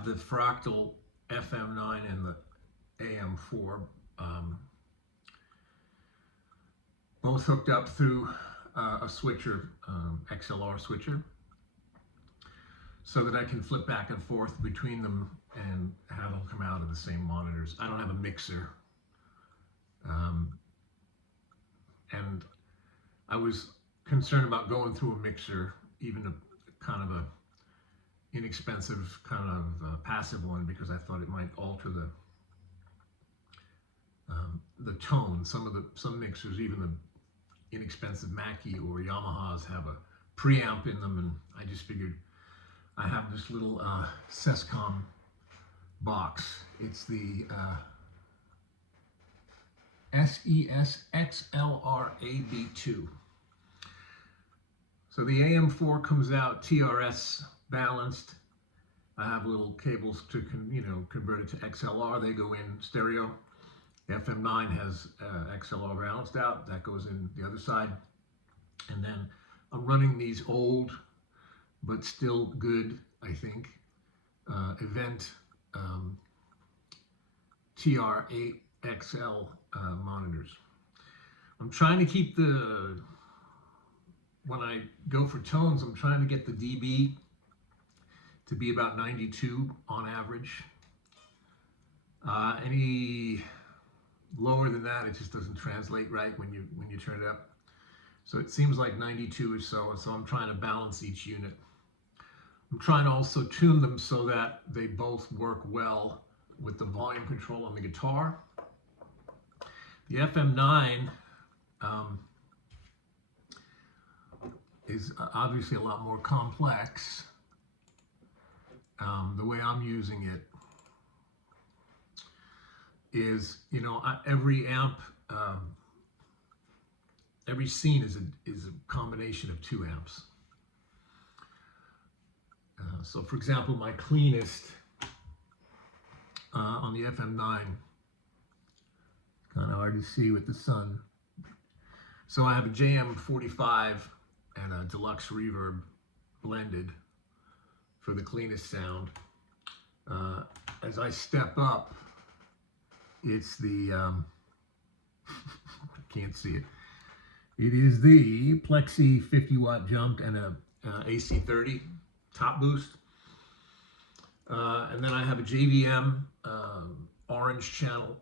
have the Fractal FM-9 and the AM-4 both hooked up through a switcher, XLR switcher, so that I can flip back and forth between them and have them come out of the same monitors. I don't have a mixer. And I was concerned about going through a mixer, even a kind of a inexpensive kind of passive one, because I thought it might alter the tone. Some mixers, even the inexpensive Mackie or Yamahas, have a preamp in them, and I just figured I have this little Sescom box. It's the SES-XLR-AB2. So the AM-4 comes out TRS balanced. I have little cables to convert it to XLR. They go in stereo. The FM-9 has XLR balanced out. That goes in the other side. And then I'm running these old but still good, I think, event TR8XL monitors. I'm trying to keep when I go for tones, I'm trying to get the dB to be about 92 on average. Any lower than that, it just doesn't translate right when you turn it up. So it seems like 92 or so, and so I'm trying to balance each unit. I'm trying to also tune them so that they both work well with the volume control on the guitar. The FM-9 is obviously a lot more complex. The way I'm using it is, every amp, every scene is a combination of 2 amps. So for example, my cleanest on the FM-9, kind of hard to see with the sun. So I have a JM45 and a deluxe reverb blended for the cleanest sound. As I step up, it's the, I can't see it. It is the Plexi 50 watt jumped and a AC30 top boost. And then I have a JVM orange channel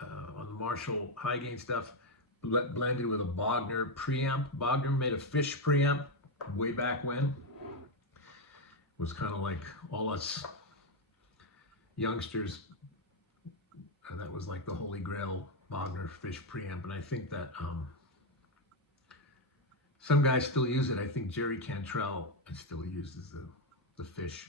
on the Marshall high gain stuff, blended with a Bogner preamp. Bogner made a Fish preamp way back when. It was kind of like all us youngsters, and that was like the holy grail, Bogner Fish preamp. And I think that some guys still use it. I think Jerry Cantrell still uses the Fish.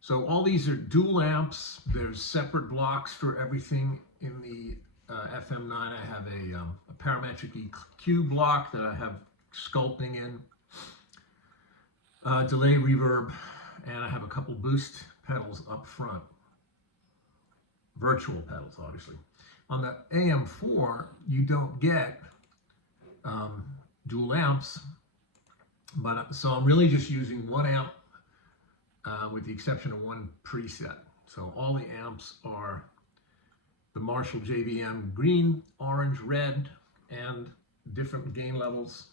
So all these are dual amps. There's separate blocks for everything in the FM-9. I have a parametric EQ block that I have sculpting in, delay, reverb, and I have a couple boost pedals up front. Virtual pedals, obviously. On the AM-4, you don't get dual amps, but so I'm really just using 1 amp with the exception of 1 preset. So all the amps are the Marshall JVM green, orange, red, and different gain levels.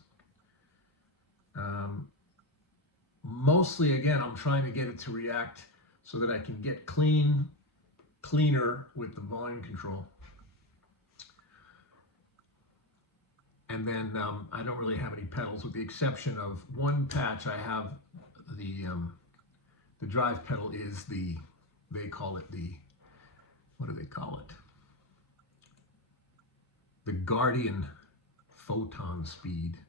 Mostly, again, I'm trying to get it to react so that I can get cleaner with the volume control. And then I don't really have any pedals with the exception of 1 patch. I have the drive pedal is they call it what do they call it? The Guardian Photon Speed.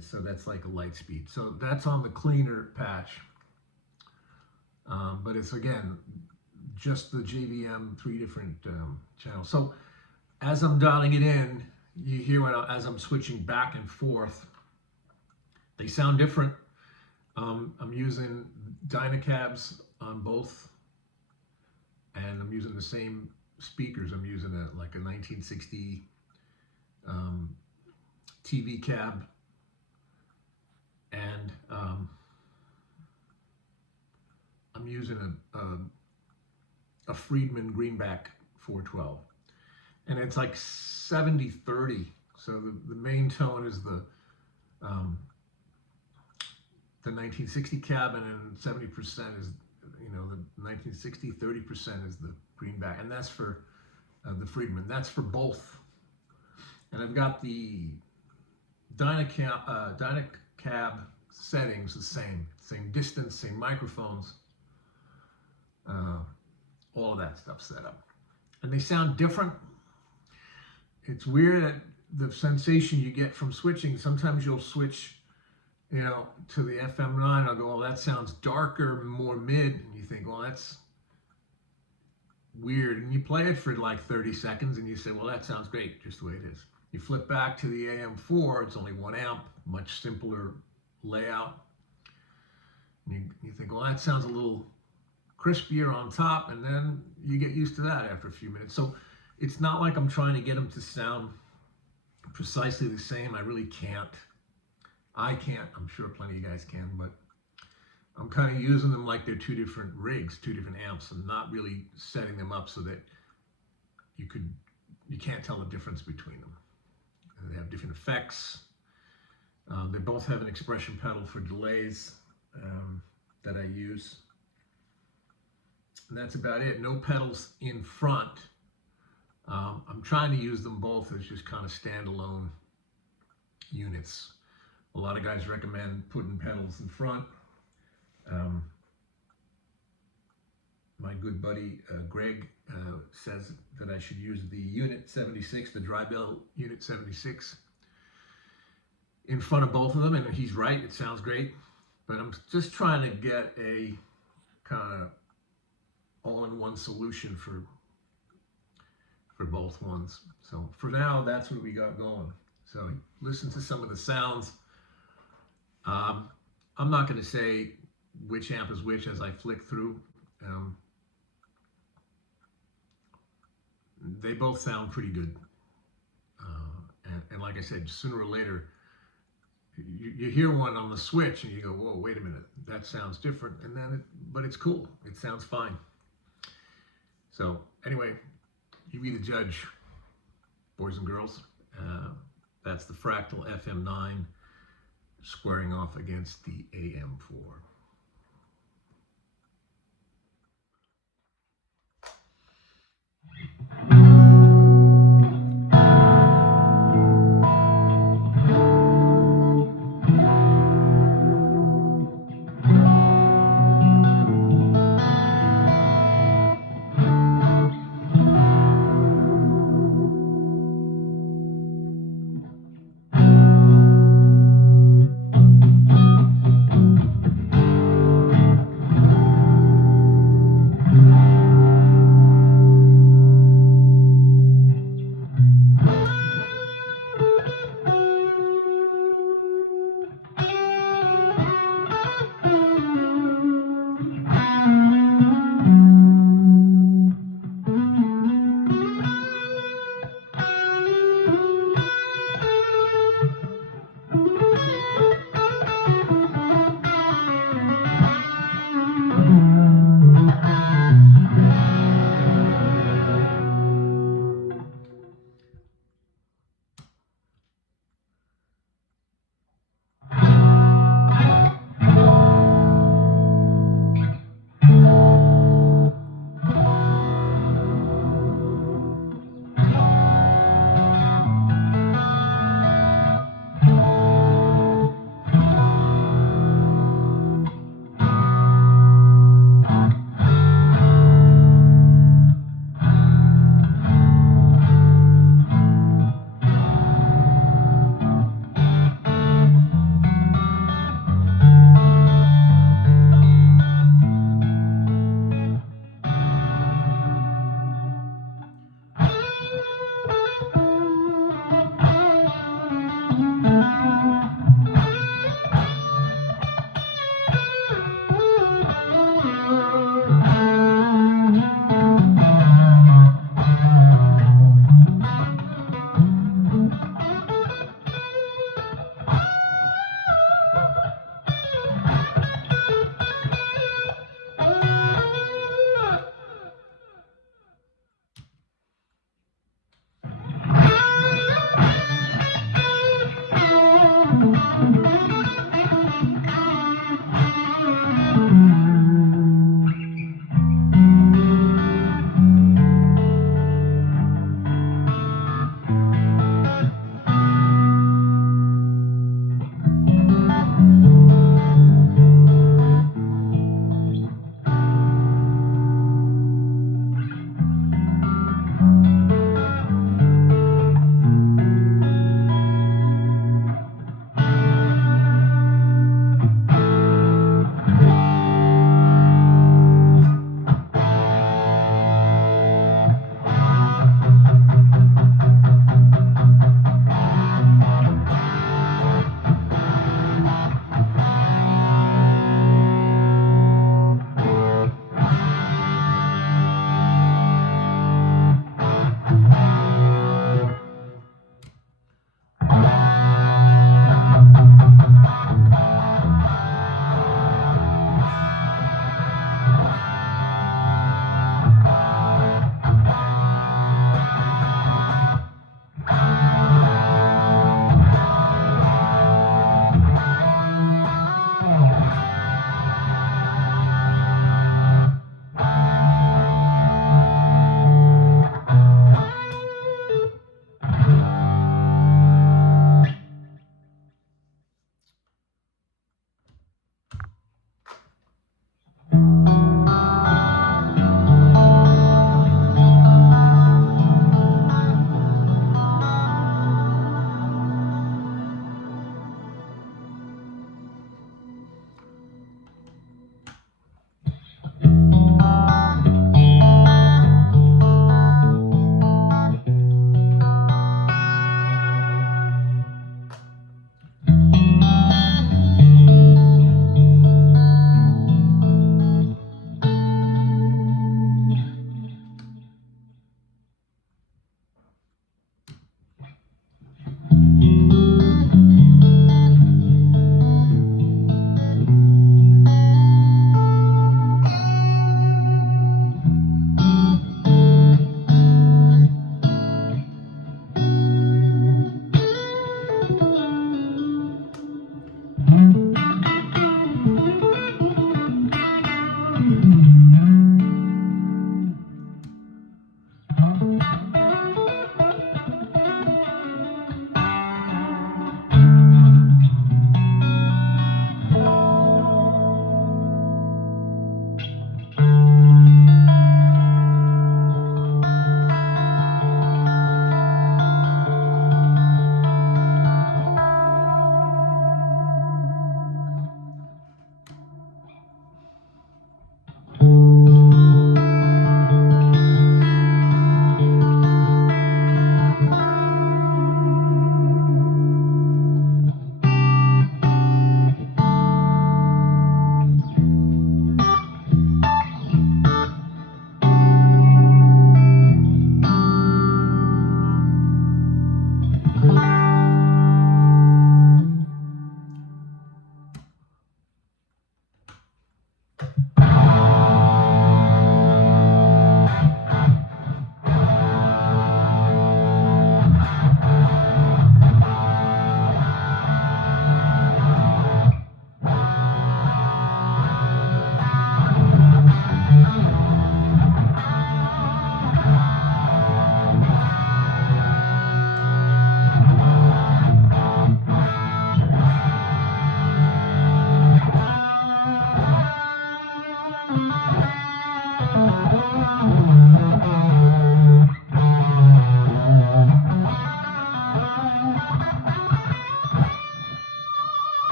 So that's like a light speed. So that's on the cleaner patch. But it's, again, just the JVM 3 different channels. So as I'm dialing it in, you hear as I'm switching back and forth, they sound different. I'm using Dynacabs on both, and I'm using the same speakers. I'm using like a 1960 TV cab, and I'm using a Friedman Greenback 412, and it's like 70-30. So the main tone is the 1960 cabin, and 70% is, you know, the 1960, 30% is the Greenback, and that's for the Friedman. That's for both. And I've got the Dynacab settings the same distance, same microphones, all of that stuff set up. And they sound different. It's weird that the sensation you get from switching, sometimes you'll switch, you know, to the FM-9, I'll go, oh, that sounds darker, more mid, and you think, well, that's weird. And you play it for like 30 seconds and you say, well, that sounds great, just the way it is. You flip back to the AM-4, it's only 1 amp, much simpler layout. And you think, well, that sounds a little crispier on top, and then you get used to that after a few minutes. So it's not like I'm trying to get them to sound precisely the same. I really can't. I can't. I'm sure plenty of you guys can, but I'm kind of using them like they're two different rigs, two different amps, and not really setting them up so that you can't tell the difference between them. They have different effects. They both have an expression pedal for delays that I use. And that's about it. No pedals in front. I'm trying to use them both as just kind of standalone units. A lot of guys recommend putting pedals in front. My good buddy Greg says that I should use the Unit 76, the dry bell Unit 76, in front of both of them, and he's right, it sounds great. But I'm just trying to get a kind of all-in-one solution for both ones. So for now, that's what we got going. So listen to some of the sounds. I'm not going to say which amp is which as I flick through. They both sound pretty good. And like I said, sooner or later, you hear one on the switch and you go, whoa, wait a minute, that sounds different. And then, but it's cool. It sounds fine. So anyway, you be the judge, boys and girls. That's the Fractal FM-9 squaring off against the AM-4.